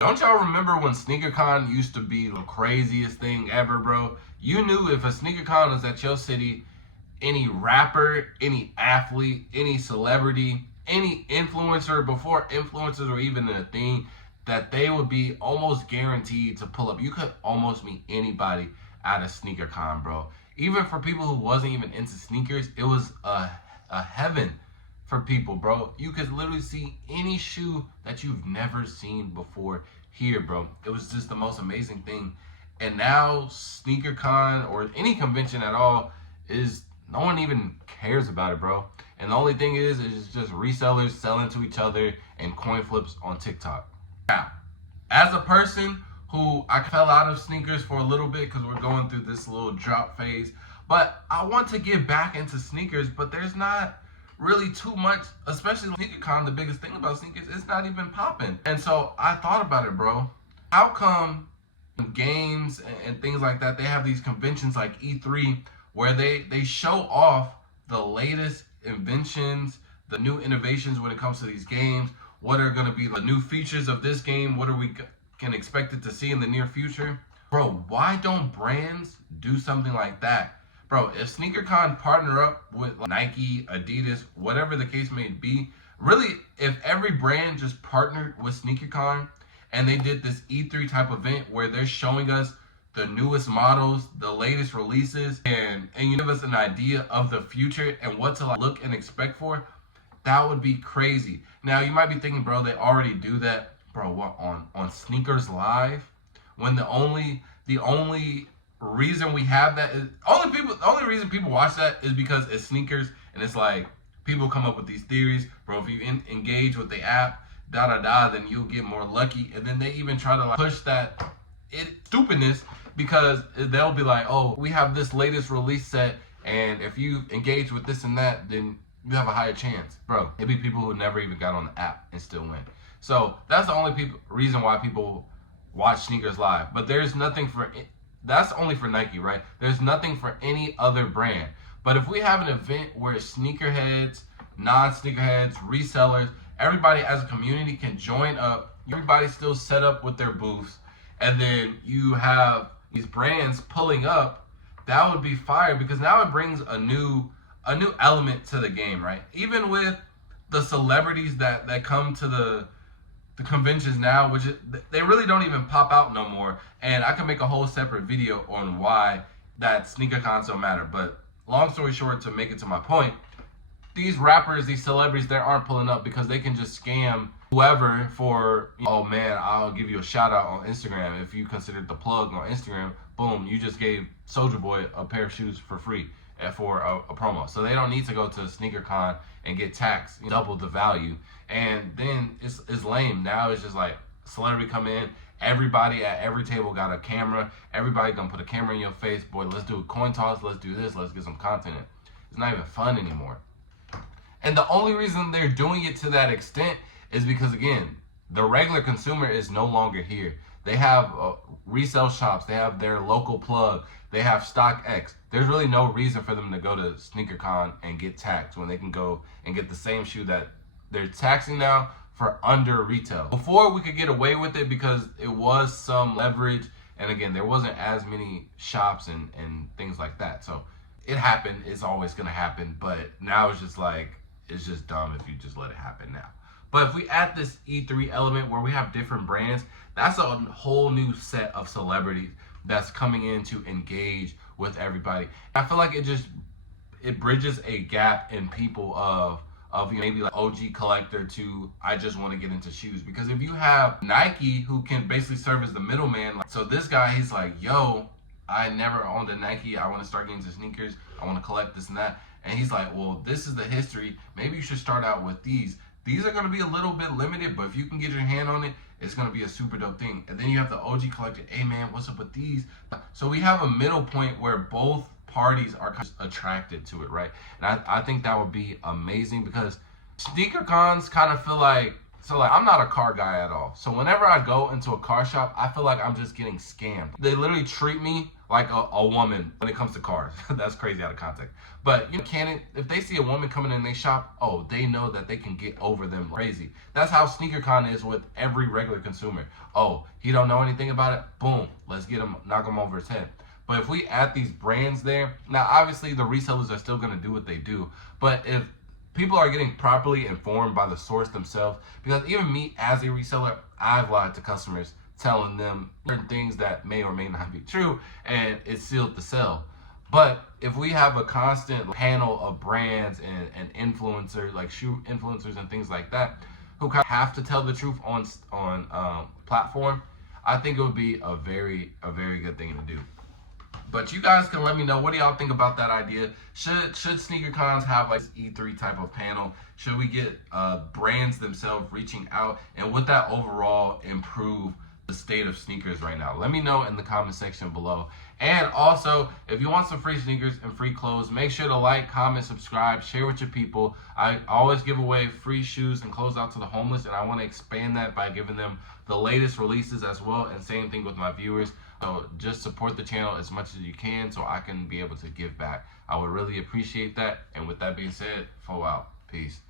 Don't y'all remember when Sneakercon used to be the craziest thing ever, bro? You knew if a Sneakercon was at your city, any rapper, any athlete, any celebrity, any influencer, before influencers were even a thing, that they would be almost guaranteed to pull up. You could almost meet anybody at a Sneakercon, bro. Even for people who wasn't even into sneakers, it was a heaven for people, bro. You could literally see any shoe that you've never seen before here, bro. It was just the most amazing thing. And now SneakerCon or any convention at all is no one even cares about it, bro. And the only thing is just resellers selling to each other and coin flips on TikTok. Now, as a person who I fell out of sneakers for a little bit because we're going through this little drop phase, but I want to get back into sneakers, but there's not really too much, especially SneakerCon. The biggest thing about sneakers, it's not even popping. And so I thought about it, bro. How come games and things like that, they have these conventions like E3 where they show off the latest inventions, the new innovations when it comes to these games, what are going to be the new features of this game, what are we can expect it to see in the near future. Bro, why don't brands do something like that? Bro, if SneakerCon partner up with Nike, Adidas, whatever the case may be, really, if every brand just partnered with SneakerCon and they did this E3 type event where they're showing us the newest models, the latest releases, and you give us an idea of the future and what to look and expect for, that would be crazy. Now, you might be thinking, bro, they already do that. Bro, what, on Sneakers Live? When the only reason we have that is the only reason people watch that is because it's sneakers, and it's like people come up with these theories, bro. If you engage with the app, then you'll get more lucky. And then they even try to push that stupidness because they'll be like, oh, we have this latest release set, and if you engage with this and that, then you have a higher chance, bro. It'd be people who never even got on the app and still win. So that's the only reason why people watch Sneakers Live. But there's nothing for it. That's only for Nike, right? There's nothing for any other brand. But if we have an event where sneakerheads, non-sneakerheads, resellers, everybody as a community can join up, everybody's still set up with their booths, and then you have these brands pulling up, that would be fire, because now it brings a new element to the game, right? Even with the celebrities that come to the conventions now, which they really don't even pop out no more. And I can make a whole separate video on why that SneakerCons don't matter. But long story short, to make it to my point, these rappers, these celebrities, they aren't pulling up because they can just scam whoever for, oh man, I'll give you a shout out on Instagram. If you considered the plug on Instagram, boom, you just gave Soulja Boy a pair of shoes for free for a promo. So they don't need to go to SneakerCon and get taxed double the value. And then it's lame. Now it's just like celebrity come in, everybody at every table got a camera, everybody gonna put a camera in your face. Boy, let's do a coin toss, let's do this, let's get some content in. It's not even fun anymore. And the only reason they're doing it to that extent is because, again, the regular consumer is no longer here. They have resale shops, they have their local plug, they have StockX. There's really no reason for them to go to SneakerCon and get taxed when they can go and get the same shoe that they're taxing now for under retail. Before, we could get away with it because it was some leverage, and again, there wasn't as many shops and things like that. So it happened, it's always gonna happen, but now it's just like, it's just dumb if you just let it happen now. But if we add this E3 element where we have different brands, that's a whole new set of celebrities that's coming in to engage with everybody. I feel like it bridges a gap in people of maybe like OG collector to I just want to get into shoes. Because if you have Nike who can basically serve as the middleman, so this guy, he's like, yo, I never owned a Nike, I want to start getting into sneakers, I want to collect this and that. And he's like, well, this is the history, maybe you should start out with these. These are going to be a little bit limited, but if you can get your hand on it, it's going to be a super dope thing. And then you have the OG collector, hey man, what's up with these? So we have a middle point where both parties are kind of attracted to it, right? And I think that would be amazing because SneakerCons kind of feel like, I'm not a car guy at all. So whenever I go into a car shop, I feel like I'm just getting scammed. They literally treat me like a woman when it comes to cars. That's crazy out of context. But you know, if they see a woman coming in and they shop, oh, they know that they can get over them crazy. That's how SneakerCon is with every regular consumer. Oh, he don't know anything about it. Boom, let's get him, knock him over his head. But if we add these brands there, now obviously the resellers are still going to do what they do. But if people are getting properly informed by the source themselves, because even me as a reseller, I've lied to customers telling them certain things that may or may not be true, and it sealed the sale. But if we have a constant panel of brands and influencers, like shoe influencers and things like that, who kind of have to tell the truth on platform, I think it would be a very good thing to do. But you guys can let me know, what do y'all think about that idea? Should SneakerCons have like E3 type of panel? Should we get brands themselves reaching out? And would that overall improve the state of sneakers right now? Let me know in the comment section below. And also, if you want some free sneakers and free clothes, make sure to like, comment, subscribe, share with your people. I always give away free shoes and clothes out to the homeless, and I want to expand that by giving them the latest releases as well, and same thing with my viewers. So just support the channel as much as you can so I can be able to give back. I would really appreciate that. And with that being said, out. Peace.